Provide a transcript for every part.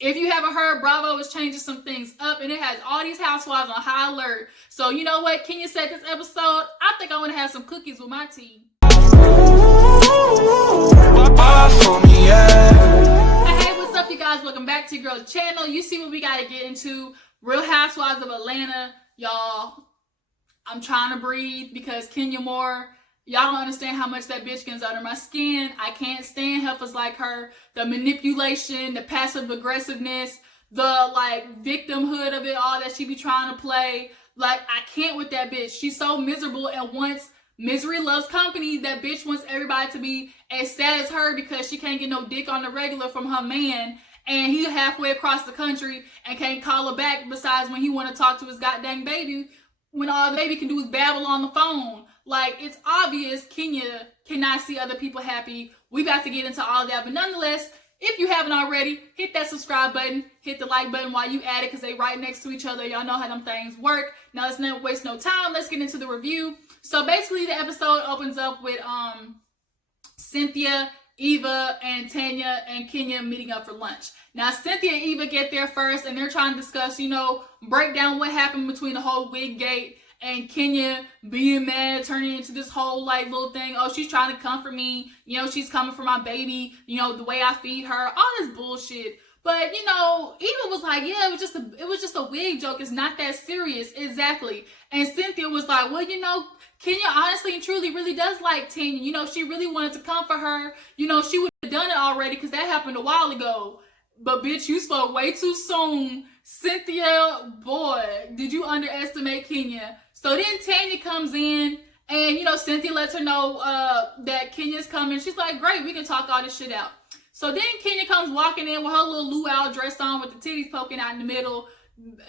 If you haven't heard, Bravo is changing some things up, and it has all these housewives on high alert. So you know what? Kenya said this episode, I think I want to have some cookies with my tea. Hey, what's up, you guys? Welcome back to your girl's channel. You see what we got to get into. Real Housewives of Atlanta. Y'all, I'm trying to breathe because Kenya Moore, y'all don't understand how much that bitch gets under my skin. I can't stand heifers like her. The manipulation, the passive aggressiveness, the like victimhood of it all that she be trying to play. Like, I can't with that bitch. She's so miserable, and once misery loves company, that bitch wants everybody to be as sad as her because she can't get no dick on the regular from her man, and he halfway across the country and can't call her back besides when he want to talk to his goddamn baby, when all the baby can do is babble on the phone. Like, it's obvious Kenya cannot see other people happy. We about to get into all that, but nonetheless, if you haven't already, hit that subscribe button, hit the like button while you at it, because they right next to each other. Y'all know how them things work. Now let's not waste no time. Let's get into the review. So basically, the episode opens up with Cynthia, Eva, and Tanya and Kenya meeting up for lunch. Now, Cynthia and Eva get there first, and they're trying to discuss, break down what happened between the whole wig gate and Kenya being mad, turning into this whole like little thing. Oh, she's trying to comfort me. She's coming for my baby. The way I feed her. All this bullshit. But Eva was like, yeah, it was just a wig joke. It's not that serious. Exactly. And Cynthia was like, well, Kenya honestly and truly really does like Tanya. She really wanted to comfort her. She would have done it already because that happened a while ago. But bitch, you spoke way too soon. Cynthia, boy, did you underestimate Kenya? So then Tanya comes in, and Cynthia lets her know that Kenya's coming. She's like, great, we can talk all this shit out. So then Kenya comes walking in with her little luau dress on with the titties poking out in the middle.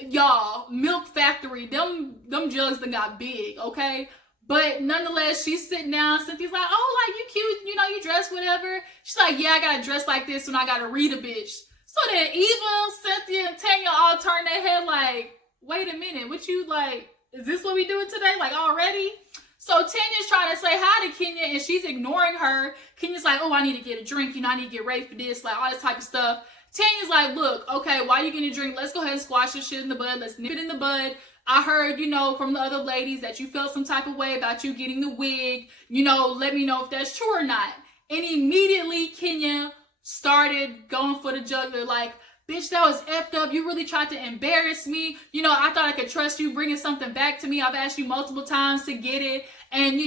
Y'all, milk factory, them jugs that got big, okay? But nonetheless, she's sitting down. Cynthia's like, oh, like, you cute, you dress whatever. She's like, yeah, I gotta dress like this when I gotta read a bitch. So then Eva, Cynthia, and Tanya all turn their head like, wait a minute, what you like, is this what we doing today? Like, already? So Tanya's trying to say hi to Kenya, and she's ignoring her. Kenya's like, oh, I need to get a drink. I need to get ready for this, like all this type of stuff. Tanya's like, look, okay, while you getting a drink, let's go ahead and squash this shit in the bud. Let's nip it in the bud. I heard, from the other ladies that you felt some type of way about you getting the wig. Let me know if that's true or not. And immediately Kenya started going for the jugular, like, bitch, that was effed up. You really tried to embarrass me. I thought I could trust you bringing something back to me. I've asked you multiple times to get it. And,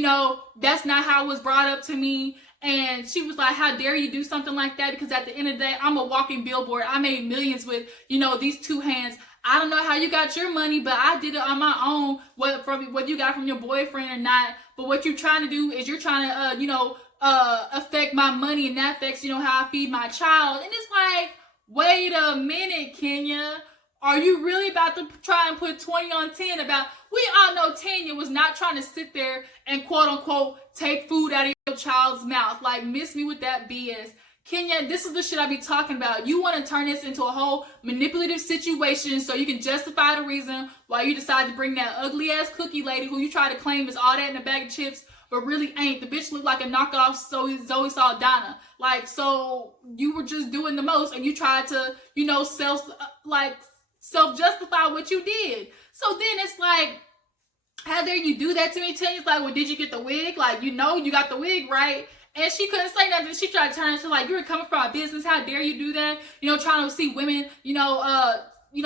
that's not how it was brought up to me. And she was like, how dare you do something like that? Because at the end of the day, I'm a walking billboard. I made millions with, these two hands. I don't know how you got your money, but I did it on my own, what you got from your boyfriend or not. But what you're trying to do is you're trying to, affect my money, and that affects, how I feed my child. And it's like, wait a minute, Kenya. Are you really about to try and put 20 on 10 about, we all know Tanya was not trying to sit there and quote unquote take food out of your child's mouth. Like, miss me with that BS. Kenya, this is the shit I be talking about. You want to turn this into a whole manipulative situation so you can justify the reason why you decide to bring that ugly ass cookie lady who you try to claim is all that in a bag of chips, but really ain't. The bitch looked like a knockoff Zoe Saldana. Like, so you were just doing the most, and you tried to, self-justify what you did. So then it's like, how dare you do that to me? Tanya's like, well, did you get the wig? Like, you got the wig, right? And she couldn't say nothing. She tried to turn into like, you were coming for our business. How dare you do that? Trying to see women,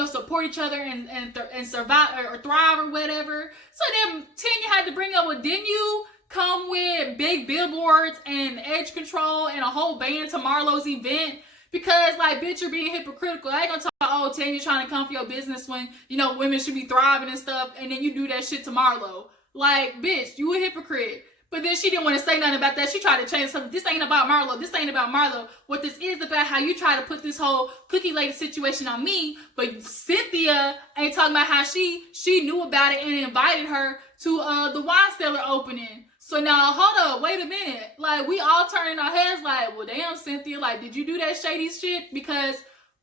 support each other and survive or thrive or whatever. So then Tanya had to bring up, well, didn't you come with big billboards and edge control and a whole band to Marlo's event? Because, like, bitch, you're being hypocritical. I ain't gonna talk about, oh, Tanya trying to come for your business when, women should be thriving and stuff, and then you do that shit to Marlo. Like, bitch, you a hypocrite. But then she didn't want to say nothing about that. She tried to change something. This ain't about Marlo. This ain't about Marlo. What this is about, how you try to put this whole cookie lady situation on me. But Cynthia ain't talking about how she knew about it and invited her to the wine cellar opening. So now, hold up, wait a minute. Like, we all turning our heads like, well, damn, Cynthia, like, did you do that shady shit? Because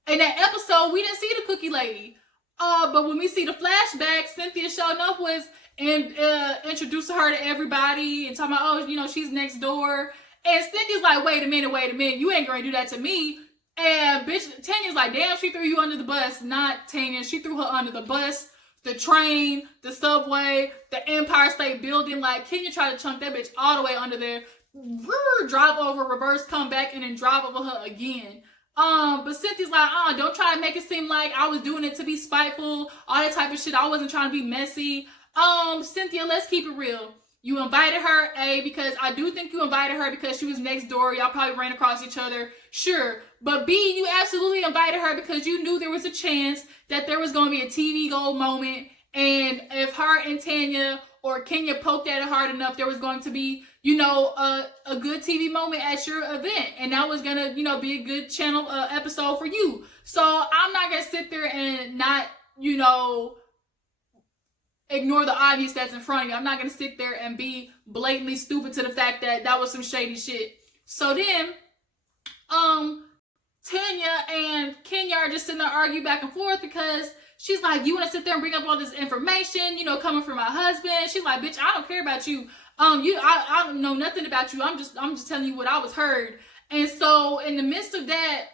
in that episode, we didn't see the cookie lady. But when we see the flashback, Cynthia showing up was introducing her to everybody and talking about, oh, she's next door. And Cynthia's like, wait a minute, you ain't gonna do that to me. And bitch, Tanya's like, damn, she threw you under the bus. Not Tanya, she threw her under the bus, the train, the subway, the Empire State Building. Like, Kenya tried to chunk that bitch all the way under there. Drive over, reverse, come back, and then drive over her again. But Cynthia's like, don't try to make it seem like I was doing it to be spiteful, all that type of shit. I wasn't trying to be messy. Cynthia, let's keep it real. You invited her, A, because I do think you invited her because she was next door. Y'all probably ran across each other. Sure. But B, you absolutely invited her because you knew there was a chance that there was going to be a TV gold moment. And if her and Tanya or Kenya poked at it hard enough, there was going to be, a good TV moment at your event. And that was going to, be a good channel episode for you. So I'm not going to sit there and not, ignore the obvious that's in front of you. I'm not going to sit there and be blatantly stupid to the fact that that was some shady shit. So then, Tanya and Kenya are just sitting there arguing back and forth because she's like, you want to sit there and bring up all this information, coming from my husband. She's like, bitch, I don't care about you. I don't know nothing about you. I'm just telling you what I was heard. And so in the midst of that,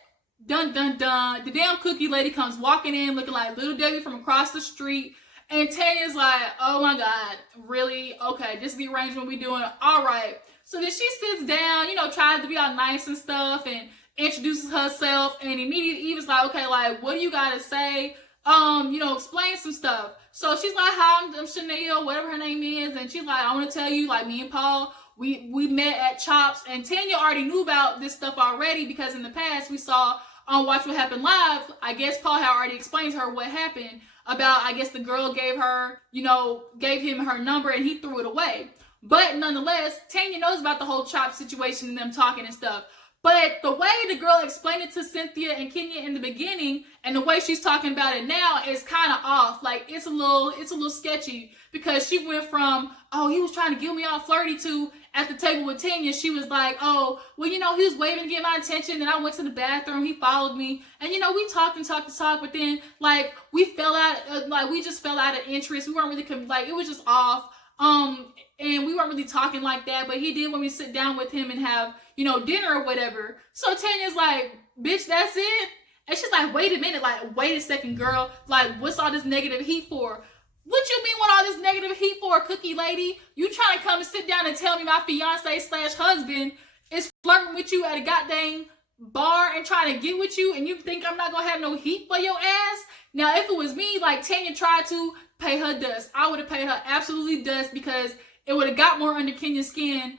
dun, dun, dun, the damn cookie lady comes walking in looking like Little Debbie from across the street. And Tanya's like, oh my God, really? Okay, this is the arrangement we doing. All right. So then she sits down, tries to be all nice and stuff and introduces herself. And immediately Eva's like, okay, like, what do you got to say? Explain some stuff. So she's like, hi, I'm Chanel, whatever her name is. And she's like, I want to tell you, like, me and Paul, we met at Chops. And Tanya already knew about this stuff already because in the past we saw on Watch What Happened Live, I guess Paul had already explained to her what happened about, I guess the girl gave him her number and he threw it away. But nonetheless, Tanya knows about the whole Chop situation and them talking and stuff. But the way the girl explained it to Cynthia and Kenya in the beginning and the way she's talking about it now is kind of off. Like, it's a little sketchy because she went from, oh, he was trying to get me all flirty to at the table with Tanya. She was like, oh, well, he was waving to get my attention. And I went to the bathroom. He followed me. And, we talked and talked and talked. But then, like, we just fell out of interest. We weren't really, it was just off. And we weren't really talking like that, but he did when we sit down with him and have, dinner or whatever. So Tanya's like, bitch, that's it? And she's like, wait a minute, like, wait a second, girl. Like, what's all this negative heat for? What you mean what all this negative heat for, cookie lady? You trying to come and sit down and tell me my fiance/husband is flirting with you at a goddamn bar and trying to get with you and you think I'm not going to have no heat for your ass? Now, if it was me, like Tanya tried to pay her dust, I would have paid her absolutely dust because it would have got more under Kenya's skin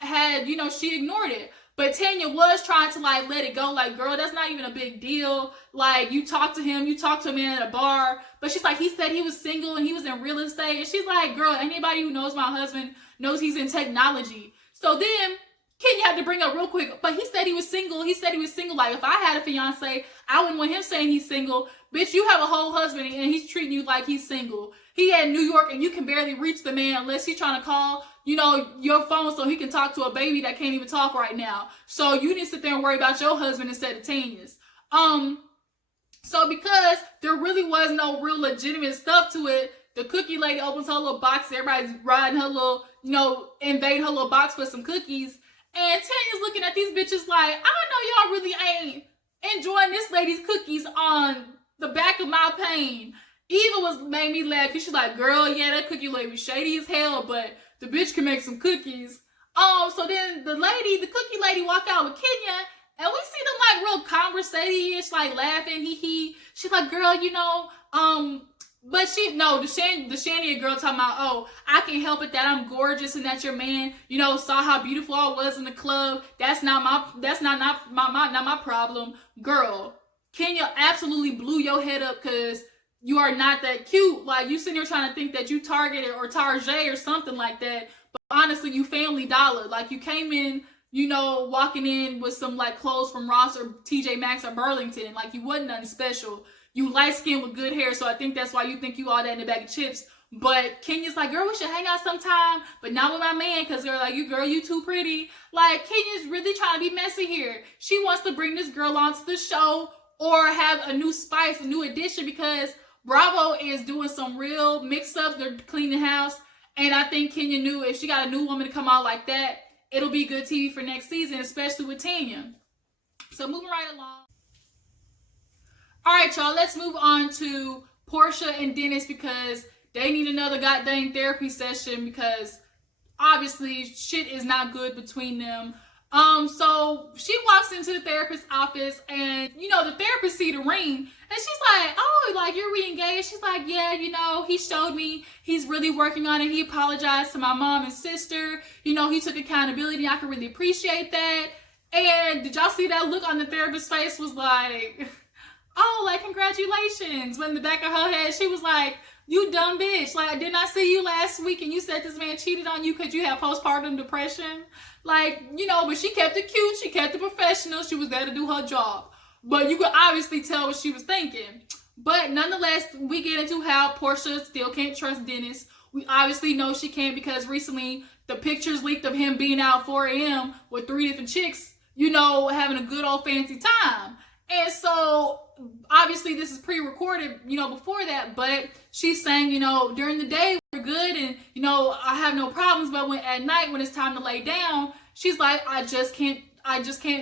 had, she ignored it. But Tanya was trying to, like, let it go. Like, girl, that's not even a big deal. Like, you talk to a man at a bar. But she's like, he said he was single and he was in real estate. And she's like, girl, anybody who knows my husband knows he's in technology. So then Kenya had to bring up real quick, but he said he was single. He said he was single. Like, if I had a fiance, I wouldn't want him saying he's single. Bitch, you have a whole husband and he's treating you like he's single. He in New York and you can barely reach the man unless he's trying to call, your phone so he can talk to a baby that can't even talk right now. So you need to sit there and worry about your husband instead of Tanya's. So because there really was no real legitimate stuff to it, the cookie lady opens her little box. Everybody's riding her little, invade her little box for some cookies. And Tanya's looking at these bitches like, I know y'all really ain't enjoying this lady's cookies on the back of my pain. Eva made me laugh because she's like, girl, yeah, that cookie lady was shady as hell, but the bitch can make some cookies. So then the cookie lady walk out with Kenya, and we see them like real conversating-ish, like laughing, hee. She's like, girl, but the Shania girl talking about, oh, I can't help it that I'm gorgeous and that your man, saw how beautiful I was in the club. That's not my problem. Girl, Kenya absolutely blew your head up because you are not that cute. Like, you sitting here trying to think that you Target or Target or something like that. But honestly, you Family Dollar. Like, you came in, walking in with some, like, clothes from Ross or TJ Maxx or Burlington. Like, you wasn't nothing special. You light-skinned with good hair, so I think that's why you think you all that in a bag of chips. But Kenya's like, girl, we should hang out sometime, but not with my man, because they're like, you too pretty. Like, Kenya's really trying to be messy here. She wants to bring this girl onto the show or have a new spice, a new addition, because Bravo is doing some real mix-ups. They're cleaning house. And I think Kenya knew if she got a new woman to come out like that, it'll be good TV for next season, especially with Tanya. So moving right along. All right, y'all, let's move on to Portia and Dennis because they need another goddamn therapy session because obviously shit is not good between them. So she walks into the therapist's office and, the therapist see the ring and she's like, oh, like you're re-engaged? She's like, yeah, he showed me he's really working on it. He apologized to my mom and sister. He took accountability. I can really appreciate that. And did y'all see that look on the therapist's face was like, oh, like congratulations. But in the back of her head, she was like, you dumb bitch. Like, didn't I see you last week and you said this man cheated on you because you have postpartum depression? Like, but she kept it cute. She kept it professional. She was there to do her job. But you could obviously tell what she was thinking. But nonetheless, we get into how Portia still can't trust Dennis. We obviously know she can't because recently the pictures leaked of him being out 4 a.m. with 3 different chicks, having a good old fancy time. And so, obviously, this is pre-recorded, before that, but she's saying, during the day, we're good, and, I have no problems, but at night, when it's time to lay down, she's like, I just can't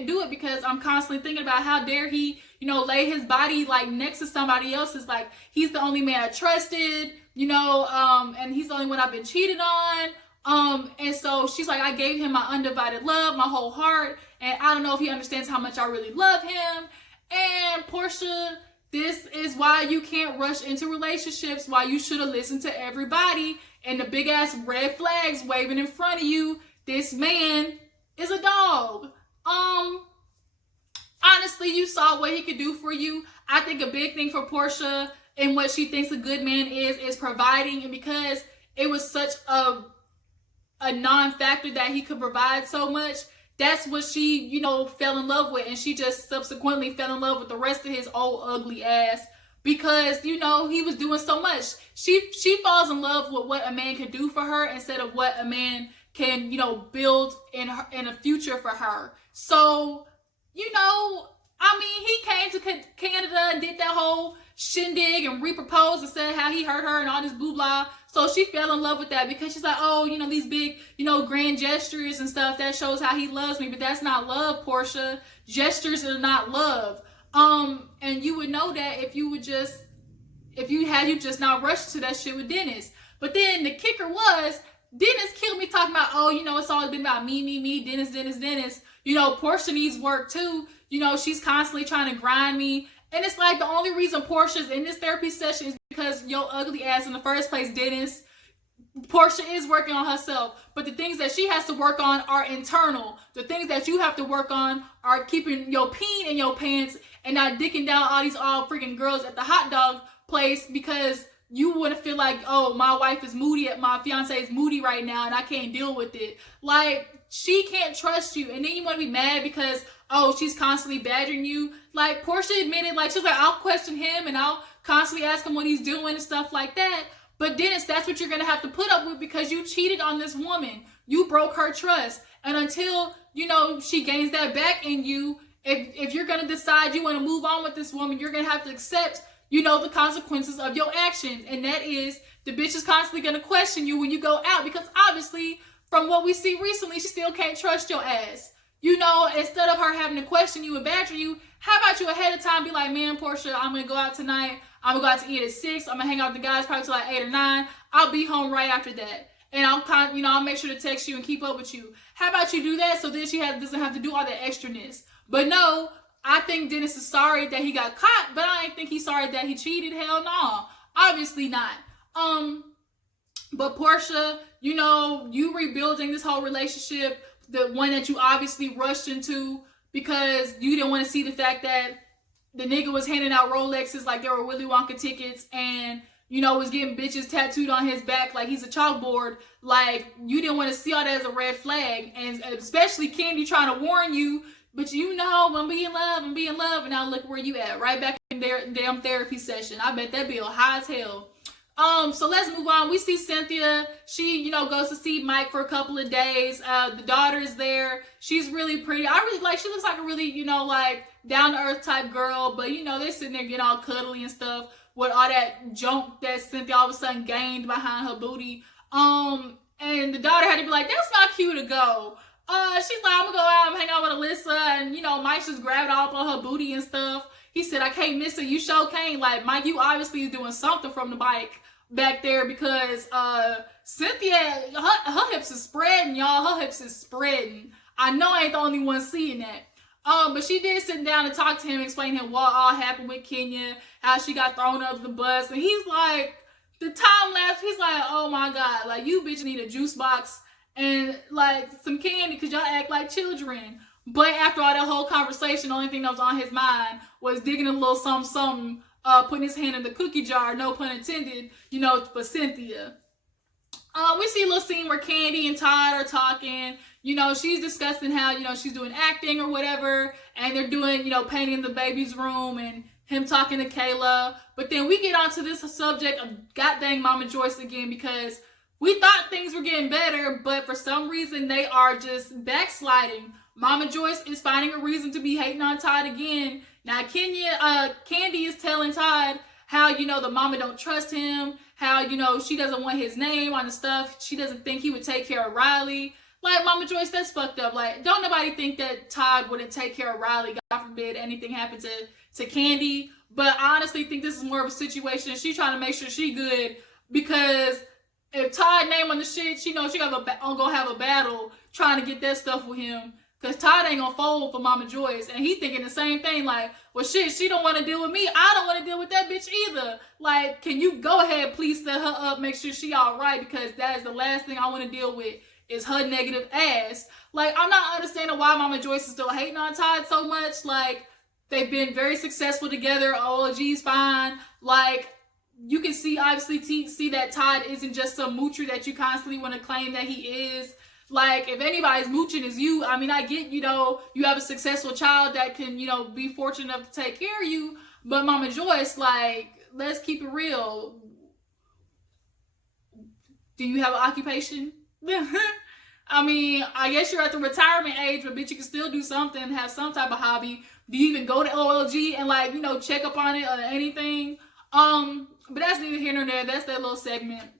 do it because I'm constantly thinking about how dare he, lay his body, like, next to somebody else's, like, he's the only man I trusted, and he's the only one I've been cheated on. And so she's like, I gave him my undivided love, my whole heart, and I don't know if he understands how much I really love him. And Portia, this is why you can't rush into relationships, why you should have listened to everybody and the big ass red flags waving in front of you. This man is a dog. Honestly, you saw what he could do for you. I think a big thing for Portia and what she thinks a good man is providing. And because it was such a non-factor that he could provide so much, that's what she, fell in love with. And she just subsequently fell in love with the rest of his old ugly ass because, he was doing so much. She falls in love with what a man can do for her instead of what a man can, build in a future for her. So, he came to Canada and did that whole shindig and re-proposed and said how he hurt her and all this blah blah. So she fell in love with that because she's like, oh, these big, grand gestures and stuff, that shows how he loves me. But that's not love, Portia. Gestures are not love. And you would know that if you just not rushed to that shit with Dennis. But then the kicker was, Dennis killed me talking about, oh, it's always been about me, Dennis. Portia needs work too. She's constantly trying to grind me. And it's like the only reason Portia's in this therapy session is because your ugly ass in the first place, Dennis. Portia is working on herself, but the things that she has to work on are internal. The things that you have to work on are keeping your peen in your pants and not dicking down all freaking girls at the hot dog place because you wouldn't feel like, oh, my wife is moody, my fiancé is moody right now and I can't deal with it. Like, she can't trust you. And then you want to be mad because, oh, she's constantly badgering you. Like, Portia admitted, like, she's like, I'll question him and I'll constantly ask him what he's doing and stuff like that. But Dennis, that's what you're going to have to put up with because you cheated on this woman. You broke her trust. And until, she gains that back in you, if you're going to decide you want to move on with this woman, you're going to have to accept, the consequences of your actions. And that is, the bitch is constantly going to question you when you go out because obviously, from what we see recently, she still can't trust your ass. Instead of her having to question you and badger you, how about you ahead of time be like, man, Portia, I'm going to go out tonight. I'm going to go out to eat at 6. I'm going to hang out with the guys probably till like 8 or 9. I'll be home right after that. And I'll make sure to text you and keep up with you. How about you do that so then she doesn't have to do all that extraness? But no, I think Dennis is sorry that he got caught, but I ain't think he's sorry that he cheated. Hell no. Obviously not. But Portia, you rebuilding this whole relationship, the one that you obviously rushed into because you didn't want to see the fact that the nigga was handing out Rolexes like they were Willy Wonka tickets and, was getting bitches tattooed on his back like he's a chalkboard. Like, you didn't want to see all that as a red flag. And especially Candy trying to warn you, but I'm being in love. And now look where you at, right back in their damn therapy session. I bet that bill high as hell. So let's move on. We see Cynthia. She, goes to see Mike for a couple of days. The daughter is there. She's really pretty. She looks like a really, like down to earth type girl, but they're sitting there getting all cuddly and stuff with all that junk that Cynthia all of a sudden gained behind her booty. And the daughter had to be like, that's not cute to go. She's like, I'm gonna go out and hang out with Alyssa, and you know, Mike just grabbed all up on her booty and stuff. He said, I can't miss her. You sure can't. Like, Mike, you obviously is doing something from the bike back there, because Cynthia, her hips is spreading, y'all. Her hips is spreading. I know I ain't the only one seeing that. But she did sit down and talk to him, explain to him what all happened with Kenya, how she got thrown up the bus, and he's like, the time lapse, he's like, oh my God, like, you bitch need a juice box and like some candy because y'all act like children. But after all that whole conversation, the only thing that was on his mind was digging a little something, putting his hand in the cookie jar, no pun intended, you know, for Cynthia. We see a little scene where Candy and Todd are talking. You know, she's discussing how, you know, she's doing acting or whatever, and they're doing, you know, painting the baby's room and him talking to Kayla. But then we get onto this subject of goddamn Mama Joyce again, because we thought things were getting better, but for some reason they are just backsliding. Mama Joyce is finding a reason to be hating on Todd again. Now Candy is telling Todd how, you know, the mama don't trust him, how, you know, she doesn't want his name on the stuff. She doesn't think he would take care of Riley. Like, Mama Joyce, that's fucked up. Like, don't nobody think that Todd wouldn't take care of Riley. God forbid anything happened to Candy. But I honestly think this is more of a situation. She's trying to make sure she good, because if Todd name on the shit, she knows she gonna have a battle trying to get that stuff with him. Because Todd ain't gonna fold for Mama Joyce. And he thinking the same thing, like, well, shit, she don't want to deal with me. I don't want to deal with that bitch either. Like, can you go ahead, please set her up, make sure she all right, because that is the last thing I want to deal with is her negative ass. Like, I'm not understanding why Mama Joyce is still hating on Todd so much. Like, they've been very successful together. OG's fine. Like, you can see, obviously, see that Todd isn't just some moocher that you constantly want to claim that he is. Like, if anybody's mooching is you. I mean, I get, you know, you have a successful child that can, you know, be fortunate enough to take care of you. But Mama Joyce, like, let's keep it real. Do you have an occupation? I mean, I guess you're at the retirement age, but bitch, you can still do something, have some type of hobby. Do you even go to OLG and, like, you know, check up on it or anything? But that's neither here nor there. That's that little segment.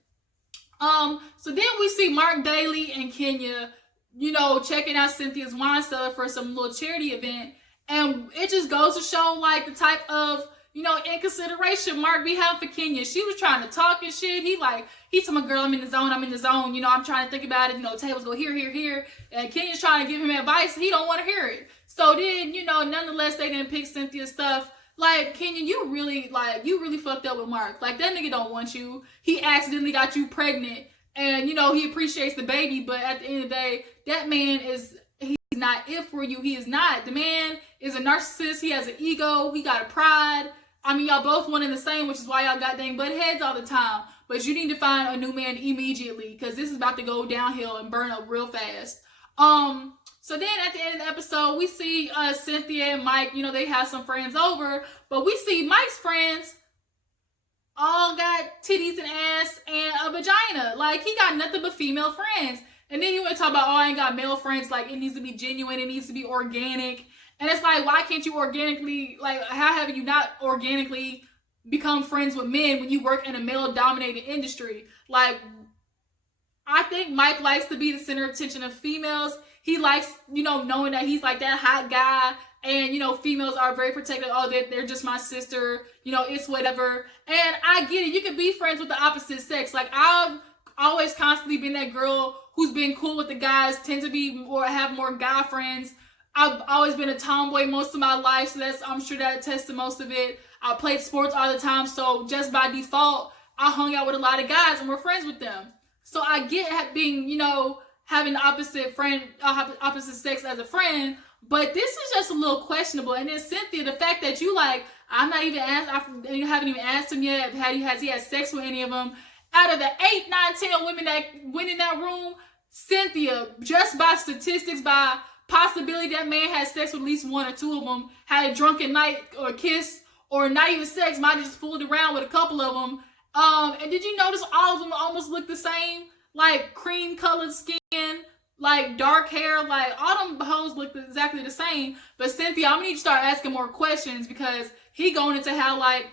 So then we see Mark Daly and Kenya, you know, checking out Cynthia's wine cellar for some little charity event. And it just goes to show, like, the type of, you know, inconsideration Mark be having for Kenya. She was trying to talk and shit. He's telling my girl, I'm in the zone. You know, I'm trying to think about it. You know, tables go here. And Kenya's trying to give him advice. He don't want to hear it. So then, you know, nonetheless, they didn't pick Cynthia's stuff. Like, Kenya, you really fucked up with Mark. Like, that nigga don't want you. He accidentally got you pregnant. And, you know, he appreciates the baby. But at the end of the day, that man he's not it for you. He is not. The man is a narcissist. He has an ego. He got a pride. I mean, y'all both one and the same, which is why y'all got dang butt heads all the time. But you need to find a new man immediately, because this is about to go downhill and burn up real fast. So then at the end of the episode, we see Cynthia and Mike, you know, they have some friends over, but we see Mike's friends all got titties and ass and a vagina. Like, he got nothing but female friends. And then he went to talk about, oh, I ain't got male friends. Like, it needs to be genuine. It needs to be organic. And it's like, why can't you organically, like, how have you not organically become friends with men when you work in a male-dominated industry? Like, I think Mike likes to be the center of attention of females. He likes, you know, knowing that he's like that hot guy. And, you know, females are very protective. Oh, they're just my sister. You know, it's whatever. And I get it. You can be friends with the opposite sex. Like, I've always constantly been that girl who's been cool with the guys, tend to be or have more guy friends. I've always been a tomboy most of my life. So I'm sure that attests to most of it. I played sports all the time. So just by default, I hung out with a lot of guys and we're friends with them. So I get being, you know, having the opposite sex as a friend, but this is just a little questionable. And then Cynthia, the fact that you like, I'm not even asked, you haven't even asked him yet, has he had sex with any of them? Out of the 8, 9, 10 women that went in that room, Cynthia, just by statistics, by possibility that man had sex with at least 1 or 2 of them, had a drunken night or kiss, or not even sex, might have just fooled around with a couple of them. And did you notice all of them almost look the same? Like cream colored skin, like dark hair, like all them hoes look exactly the same. But Cynthia, I'm gonna need you to start asking more questions, because he going into how, like,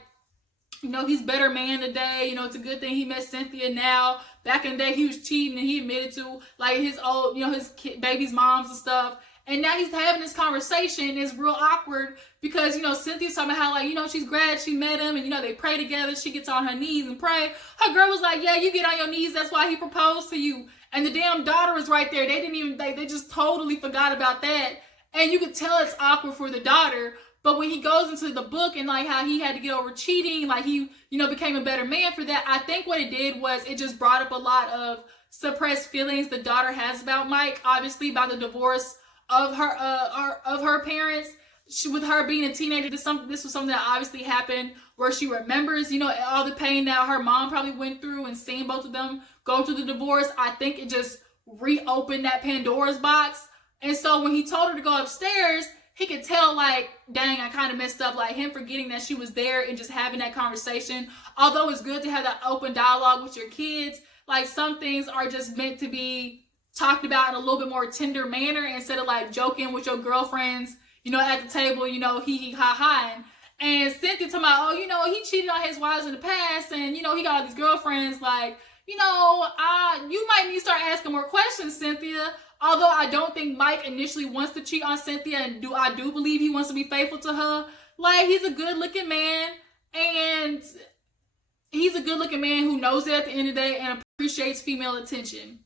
You know, he's better man today. You know, it's a good thing he met Cynthia now. Back in the day, he was cheating and he admitted to, like, his old, you know, his baby's moms and stuff. And now he's having this conversation. It's real awkward because, you know, Cynthia's talking about how, like, you know, she's glad she met him and, you know, they pray together. She gets on her knees and pray. Her girl was like, yeah, you get on your knees. That's why he proposed to you. And the damn daughter was right there. They didn't even, they just totally forgot about that. And you could tell it's awkward for the daughter. But when he goes into the book and, like, how he had to get over cheating, like, he, you know, became a better man for that, I think what it did was it just brought up a lot of suppressed feelings the daughter has about Mike, obviously, about the divorce of her parents. With her being a teenager, this was something that obviously happened where she remembers, you know, all the pain that her mom probably went through and seeing both of them go through the divorce. I think it just reopened that Pandora's box. And so when he told her to go upstairs, he could tell, like, dang, I kind of messed up. Like, him forgetting that she was there and just having that conversation. Although it's good to have that open dialogue with your kids, like, some things are just meant to be talked about in a little bit more tender manner instead of, like, joking with your girlfriends, you know, at the table, you know, hee ha ha. And Cynthia talking about, oh, you know, he cheated on his wives in the past and, you know, he got all these girlfriends. Like, you know, you might need to start asking more questions, Cynthia. Although I don't think Mike initially wants to cheat on Cynthia, and I do believe he wants to be faithful to her. Like, he's a good-looking man, and he's a good-looking man who knows it at the end of the day and appreciates female attention.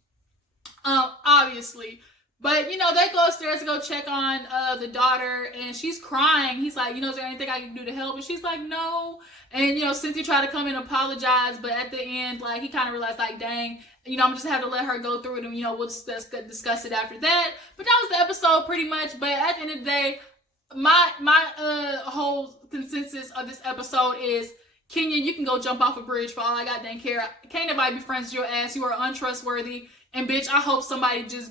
Obviously. But, you know, they go upstairs to go check on the daughter, and she's crying. He's like, you know, is there anything I can do to help? And she's like, no. And, you know, Cynthia tried to come in and apologize, but at the end, like, he kind of realized, like, dang, you know, I'm just have to let her go through it, and, you know, we'll discuss it after that. But that was the episode pretty much. But at the end of the day, my whole consensus of this episode is, Kenya, you can go jump off a bridge for all I got dang care. Can't nobody be friends with your ass. You are untrustworthy. And, bitch, I hope somebody just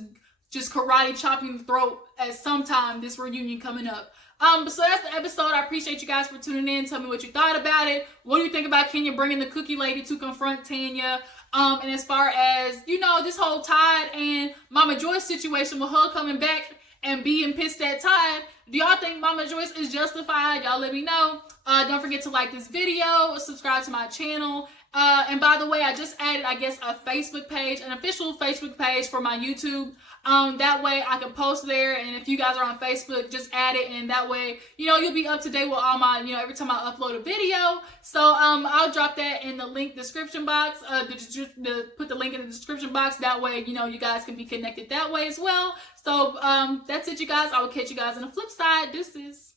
karate chopping you in the throat at some time this reunion coming up. So that's the episode. I appreciate you guys for tuning in. Tell me what you thought about it. What do you think about Kenya bringing the cookie lady to confront Tanya? And as far as, you know, this whole Todd and Mama Joyce situation with her coming back and being pissed at Todd, do y'all think Mama Joyce is justified? Y'all let me know. Don't forget to like this video, subscribe to my channel. And by the way, I just added, I guess, a Facebook page, an official Facebook page for my YouTube. That way I can post there, and if you guys are on Facebook, just add it, and that way, you know, you'll be up to date with all my, you know, every time I upload a video. So, I'll drop that in the link description box, put the link in the description box. That way, you know, you guys can be connected that way as well. So, that's it, you guys. I will catch you guys on the flip side. Deuces.